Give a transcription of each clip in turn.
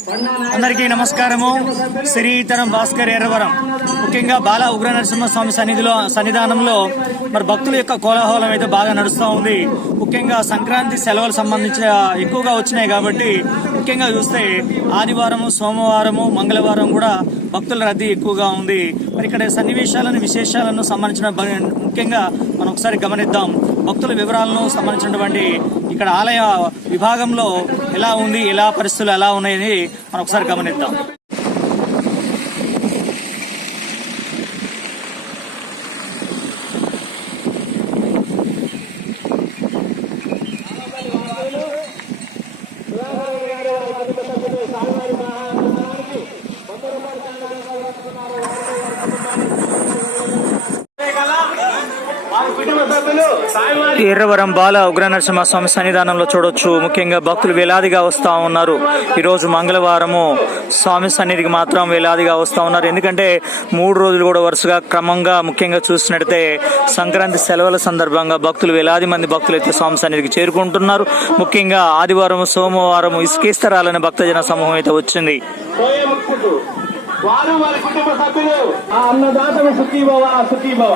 అందరికీ నమస్కారము. శ్రీతరం భాస్కర్ ఎర్రవరం. ముఖ్యంగా బాల ఉగ్ర నరసింహస్వామి సన్నిధిలో సన్నిధానంలో మరి భక్తుల యొక్క కోలాహలం అయితే బాగా నడుస్తూ ఉంది. ముఖ్యంగా సంక్రాంతి సెలవులు సంబంధించి ఎక్కువగా వచ్చినాయి కాబట్టి ముఖ్యంగా చూస్తే ఆదివారము సోమవారము మంగళవారం కూడా భక్తుల రద్దీ ఎక్కువగా ఉంది. మరి ఇక్కడ సన్నివేశాలను విశేషాలను సంబంధించిన ముఖ్యంగా మనం ఒకసారి గమనిద్దాం. భక్తుల వివరాలను సంబంధించినటువంటి ఇక్కడ ఆలయ విభాగంలో ఎలా ఉంది ఎలా పరిస్థితులు ఎలా ఉన్నాయని మనం ఒకసారి గమనిద్దాం. ఎర్రవరం బాల ఉగ్ర నరసింహస్వామి సన్నిధానంలో చూడొచ్చు. ముఖ్యంగా భక్తులు వేలాదిగా వస్తా ఉన్నారు. ఈ రోజు మంగళవారము స్వామి సన్నిధికి మాత్రం వేలాదిగా వస్తా ఉన్నారు. ఎందుకంటే మూడు రోజులు కూడా వరుసగా క్రమంగా ముఖ్యంగా చూసినట్టయితే సంక్రాంతి సెలవుల సందర్భంగా భక్తులు వేలాది మంది భక్తులు అయితే స్వామి సన్నిధికి చేరుకుంటున్నారు. ముఖ్యంగా ఆదివారం సోమవారం ఇసుకేస్తరాలనే భక్తజన సమూహం అయితే వచ్చింది. వారు వారి కుటుంబ సభ్యులు ఆ అన్నదాతను సుఖీభవ సుఖీభవ.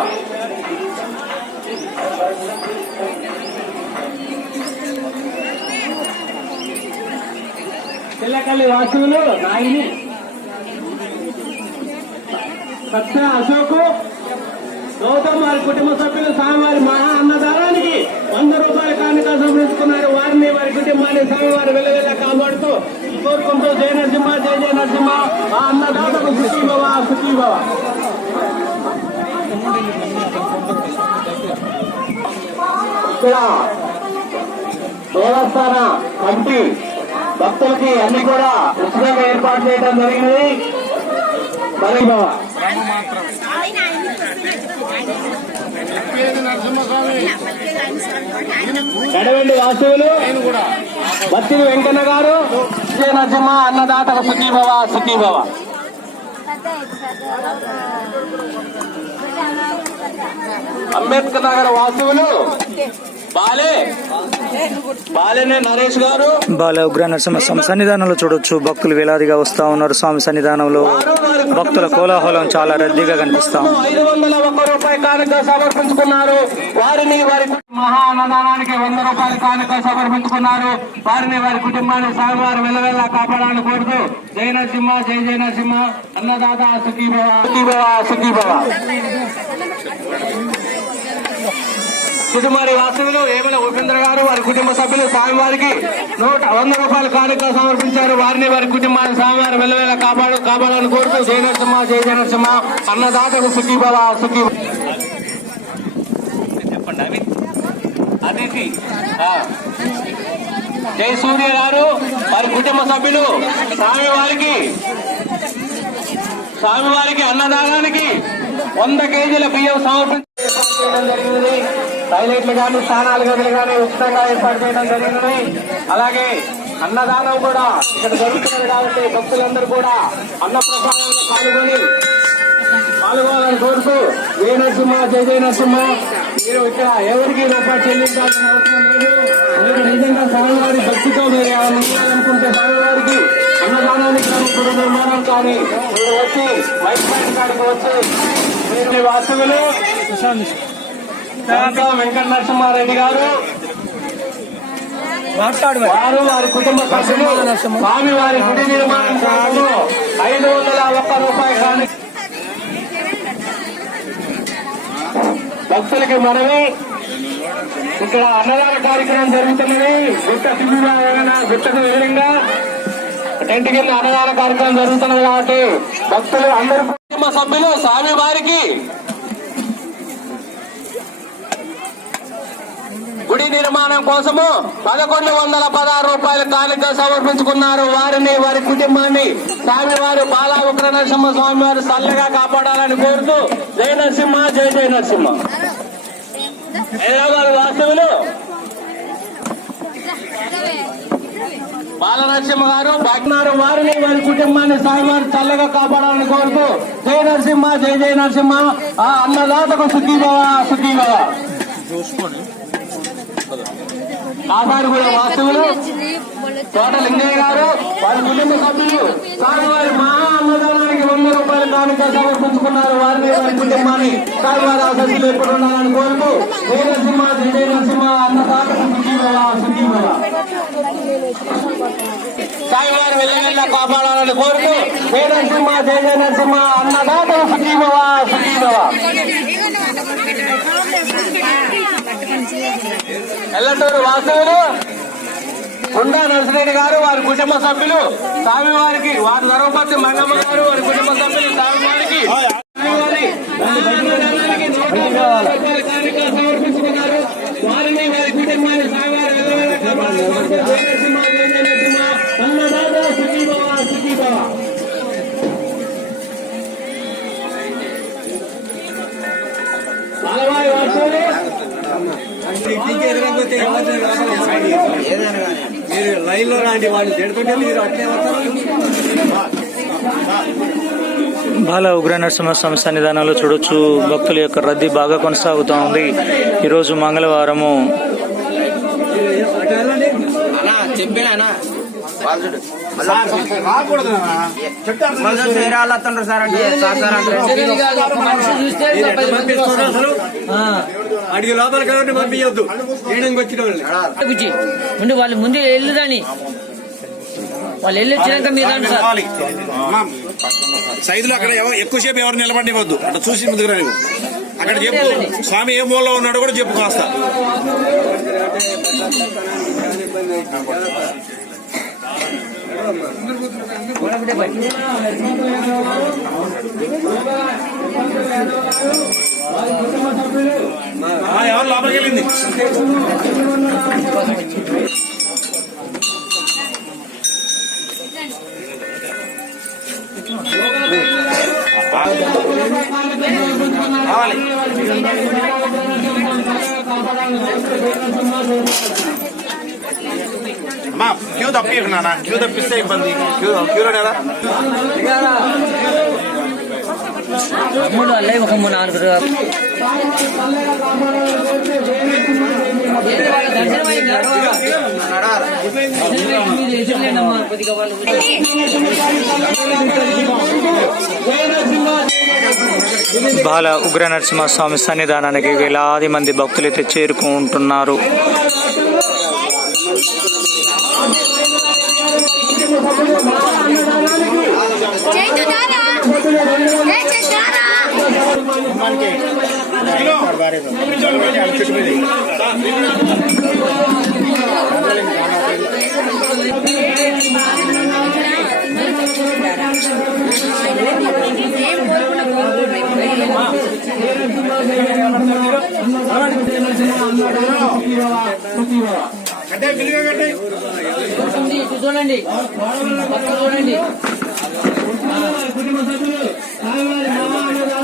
పిల్లకల్లి వాసులు నాయని. సత్య అశోకు గౌతమ్ వారి కుటుంబ సభ్యులు స్వామివారి మహా అన్నదానానికి వంద రూపాయల కానుక సమర్పించుకున్నారు వారిని వారి కుటుంబాన్ని స్వామివారు వెళ్ళవెళ్ళ కాపాడుతూ కోరుకుంటూ జయ నరసింహ జయ జయ నరసింహ. ఆ అన్నదాతకు సుఖీభవ సుఖీభవ ఇక్కడ దేవస్థాన కమిటీ భక్తులకి అన్ని కూడా ఉచితంగా ఏర్పాటు చేయడం జరిగింది మరి నడవండి వాసువులు. బత్తిని వెంకన్న గారు విజయ నరసింహ అన్నదాతకు సుఖీభవ సుఖీభవ. అంబేద్కర్ నగర్ వాసువులు. బాలే! బాలేనే నరేష్ గారు. బాల ఉగ్ర నరసింహస్వామి సన్నిధానంలో చూడొచ్చు. భక్తులు వేలాదిగా వస్తా ఉన్నారు స్వామి సన్నిధానంలో. భక్తుల కోలాహలం చాలా రద్దీగా కనిపిస్తా సమర్పించుకున్నారు. వారిని వారి మహా అన్నదానానికి వంద రూపాయల కానుక సమర్పించుకున్నారు. వారిని వారి కుటుంబాన్ని స్వామివారు వెళ్ళవెళ్ళ కాపాడాలని కోరుతూ జయ నరసింహ జయ జయ నరసింహ. అన్నదాత సుఖీభవ. సుఖీభవ సుఖీభవ. కుటుంబారి వాసులు ఏమైనా ఉపేంద్ర గారు వారి కుటుంబ సభ్యులు స్వామివారికి నూట వంద రూపాయల కానుక సమర్పించారు. వారిని వారి కుటుంబాన్ని స్వామివారి వెళ్ళవేళ కాపాడు కాపాడాలని కోరుతూ జయ నరసింహ జయ జయ నరసింహ. అన్నదాతకు సుఖీభవ సుఖీ చెప్పండి అదితి జై సూర్య గారు వారి కుటుంబ సభ్యులు స్వామివారికి స్వామివారికి అన్నదానానికి వంద కేజీల బియ్యం సమర్పించారు జరిగింది కానీ స్నానాలు గదులు కానీ ఉచితంగా ఏర్పాటు చేయడం జరిగినవి అలాగే అన్నదానం కూడా ఇక్కడ జరుగుతున్నది కాబట్టి భక్తులందరూ కూడా అన్న ప్రసాదంలో పాల్గొని పాల్గొనాలని కోరుతూ జయ నరసింహ జయ జయ నరసింహ. మీరు ఇక్కడ ఎవరికి రూపాయి చెల్లించాల్సిన అవసరం లేదు. మీరు నిజంగా స్వామివారి భక్తితో మీరు అనుకుంటే స్వామివారికి అన్నదానానికి కానీ గృహ నిర్మాణం కానీ మీరు వచ్చి వైఫ్ కాడికి వచ్చి మీరు మీ వాస్తవులు శాంతా వెంకట నరసింహారెడ్డి గారు వారు వారి కుటుంబ సభ్యులు స్వామి వారి గుడి నిర్మాణం కోసం ఐదు వందల ఒక్క రూపాయి కానీ భక్తులకి మనవి. ఇక్కడ అన్నదాన కార్యక్రమం జరుగుతున్నది. గుట్ట శిబిరా ఏమైనా గుట్టకు ఎదురుగా టెంట్ కింద అన్నదాన కార్యక్రమం జరుగుతున్నది కాబట్టి భక్తులు అందరూ కుటుంబ సభ్యులు స్వామి వారికి గుడి నిర్మాణం కోసము పదకొండు వందల పదహారు రూపాయల కానుక సమర్పించుకున్నారు. వారిని వారి కుటుంబాన్ని స్వామివారు బాల బాలా ఉగ్ర నరసింహ స్వామి వారు చల్లగా కాపాడాలని కోరుతూ జయ నరసింహ జయ జయ నరసింహ. హైదరాబాద్ వాస్తవులు బాల నరసింహ గారు భాగ్యనారు వారిని వారి కుటుంబాన్ని స్వామివారు చల్లగా కాపాడాలని కోరుతూ జయ నరసింహ జయ జయ నరసింహ. ఆ అన్నదాతకు సుఖీభవ సుఖీభవ. కాపాడుగూడ వాస్తవులు తోట లింగయ్య గారు వారి కుటుంబ సభ్యులు. స్వామివారి మహా అన్నదానానికి వంద రూపాయల కానుక సమర్పించుకున్నారు వారిని వారి కుటుంబాన్ని స్వామివారి ఆసక్తులు ఎప్పుడు ఉండాలని కోరుతూ జయ నరసింహ జయ నరసింహ సుఖీభవ స్వామివారి వెళ్ళగళ్ళ కాపాడాలని కోరుతూ జయ నరసింహ జయ జయ నరసింహ సుఖీభవ. సుఖీభవ ఎల్లటూరు వాసువులు కొండా నరసిరెడ్డి గారు వారి కుటుంబ సభ్యులు స్వామివారికి వారి ధర్మపతి మంగమ్మ గారు వారి కుటుంబ సభ్యులు స్వామివారికి స్వామివారి సమర్పించుకున్నారు మీరు లైన్లో రాండి వాళ్ళు తిడుతుంటే మీరు అట్లే వస్తారు. బాల ఉగ్ర నరసింహస్వామి సన్నిధానంలో చూడొచ్చు. భక్తుల యొక్క రద్దీ బాగా కొనసాగుతూ ఉంది. ఈరోజు మంగళవారము. చెప్పినా అడిగి లోపలికి ఎవరిని పంపించొద్దు. చేయడానికి వచ్చిన వాళ్ళని. ముందు వాళ్ళు ముందు వెళ్ళుదని. వాళ్ళు వెళ్ళి వచ్చినాక మీరు సైదులు అక్కడ ఎక్కువసేపు ఎవరు నిలబడివద్దు అట్లా చూసి ముందుకు రాని అక్కడ చెప్పు. స్వామి ఏ మూలలో ఉన్నాడో కూడా చెప్పు కాస్త. ఆ, ఎవరు లోపలికి వెళ్ళింది? అమ్మా క్యూ తప్పి నాన్న. క్యూ తప్పిస్తే ఇబ్బంది. క్యూ క్యూలో లేదా? మూడు అల్లే ఒక మూడు నాలుగు బాల ఉగ్ర నరసింహస్వామి సన్నిధానానికి వేలాది మంది భక్తులైతే చేరుకుంటున్నారు. చూడండి కోరుకున్నా కోరుకున్నా అంటే చూడండి,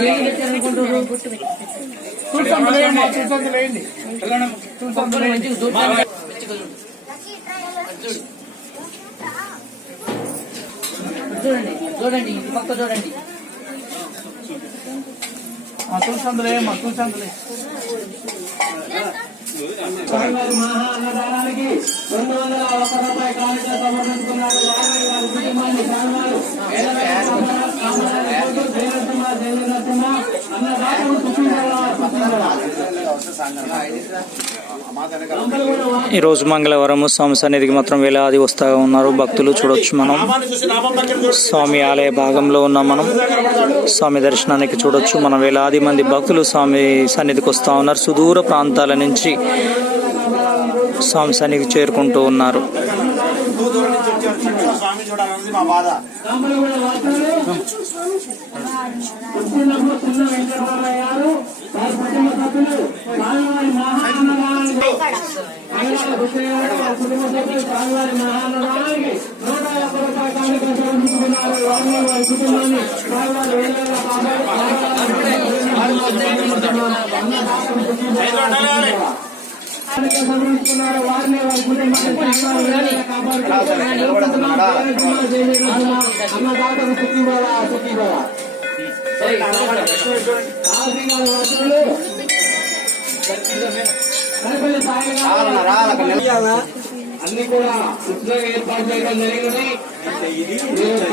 వేడి పెట్టారనుకుంటారు. పక్కన మంచిగా చూడండి. చూడండి పక్క చూడండి స్వామివారి మహా అన్నదానానికి రెండు వందల ఒక్క రూపాయి కానుక సమర్పించుకున్నారు వారిని వారి కుటుంబాన్ని స్వామివారు ఏలవేళ కాపాడాలని కోరుతూ ఈరోజు మంగళవారం స్వామి సన్నిధికి మాత్రం వేలాది వస్తూ ఉన్నారు. భక్తులు చూడొచ్చు మనం. స్వామి ఆలయ భాగంలో ఉన్నాం మనం. స్వామి దర్శనానికి చూడొచ్చు మనం. వేలాది మంది భక్తులు స్వామి సన్నిధికి వస్తూ ఉన్నారు. సుదూర ప్రాంతాల నుంచి స్వామి సన్నిధికి చేరుకుంటూ ఉన్నారు. మా బాధ పుట్టినప్పుడు చిన్న వెంకటరామయ్య గారు కుటుంబ సభ్యులు స్వామివారి మహాన్నదానానికి కుటుంబ సభ్యులు స్వామివారి మహాన్నదానానికి నూట యాభై రూపాయల కానుక సమర్పించుకున్నారు వారిని వారి కుటుంబాన్ని స్వామివారి సమర్పించుకున్నారు వారిని వారి కుటుంబాన్ని స్వామివారి వేళల్లో కాపాడుతున్నారు అన్నదాతకు సుఖీభవ సుఖీభవ అన్ని కూడా ఉచితంగా ఏర్పాటు చేయడం జరిగింది మీరు